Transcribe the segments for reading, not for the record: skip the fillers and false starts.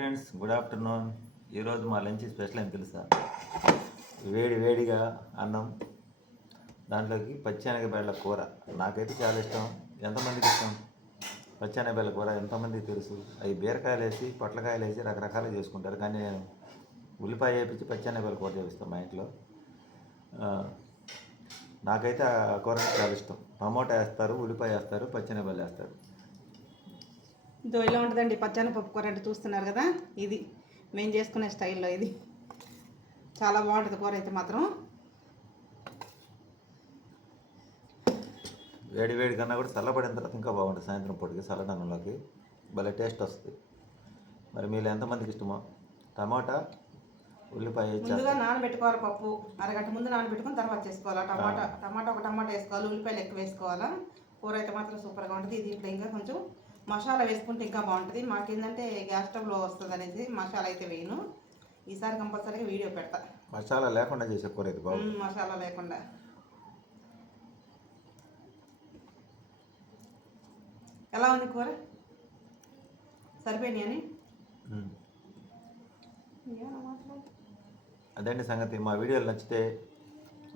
Friends, good afternoon. ఈరోజు మా lunch special ఏం తెలుసా? వేడిగా అన్నం, దాంట్లోకి పచ్చెనగబెళ్ళ కూర. నాకైతే చాలా ఇష్టం. ఎంతమందికి ఇష్టం పచ్చెనగబెళ్ళ కూర? ఎంతమందికి తెలుసు? అవి బీరకాయలు వేసి, పొట్లకాయలు వేసి రకరకాలు చేసుకుంటారు, కానీ నేను ఉల్లిపాయ వేపించి పచ్చెనగబెళ్ళ కూర చేపిస్తాను మా ఇంట్లో. నాకైతే ఆ కూర చాలా ఇష్టం. టమోటా వేస్తారు, ఉల్లిపాయ వేస్తారు, పచ్చెనగబెళ్ళ వేస్తారు. ఇదో ఇలా ఉంటుందండి పచ్చెనగపప్పు కూర. అంటే చూస్తున్నారు కదా, ఇది మేము చేసుకునే స్టైల్లో. ఇది చాలా బాగుంటుంది కూర అయితే మాత్రం. వేడి కన్నా కూడా చల్లబడిన తర్వాత ఇంకా బాగుంటుంది. సాయంత్రం పూటకి చల్లదనంలోకి భలే టేస్ట్ వస్తుంది. మరి మీరు ఎంతమందికి ఇష్టమో? టమాటా, ఉల్లిపాయ ముందుగా నానబెట్టుకోవాలి. పప్పు అరగంట ముందు నానబెట్టుకుని తర్వాత చేసుకోవాలి. టమాటా ఒక టమాటా వేసుకోవాలి, ఉల్లిపాయలు ఎక్కువ వేసుకోవాలా. కూర అయితే మాత్రం సూపర్గా ఉంటుంది. దీంట్లో ఇంకా కొంచెం మసాలా వేసుకుంటే ఇంకా బాగుంటుంది. మాకేంటంటే గ్యాస్ స్టవ్లో వస్తుంది అనేసి మసాలా అయితే వేయను. ఈసారి కంపల్సరీగా వీడియో పెడతా. మసాలా లేకుండా చేసే కూర అయితే బాగుంటుంది. మసాలా లేకుండా. ఎలా ఉంది కూర? సరిపోయినాయి అని అదండి సంగతి. మా వీడియోలు నచ్చితే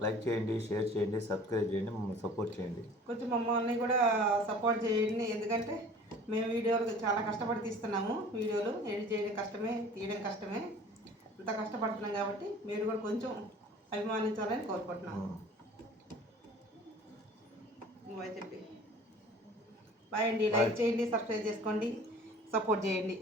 లైక్ చేయండి, షేర్ చేయండి, సబ్స్క్రైబ్ చేయండి, మమ్మల్ని సపోర్ట్ చేయండి. కొంచెం మమ్మల్ని కూడా సపోర్ట్ చేయండి. ఎందుకంటే మేము వీడియోలు చాలా కష్టపడి తీస్తున్నాము. వీడియోలు ఎడిట్ చేయడం కష్టమే, తీయడం కష్టమే. అంత కష్టపడుతున్నాం కాబట్టి మీరు కూడా కొంచెం అభిమానించాలని కోరుకుంటున్నాము. బాయ్ చెప్పి బాయ్ అండి. లైక్ చేయండి, సబ్స్క్రైబ్ చేసుకోండి, సపోర్ట్ చేయండి.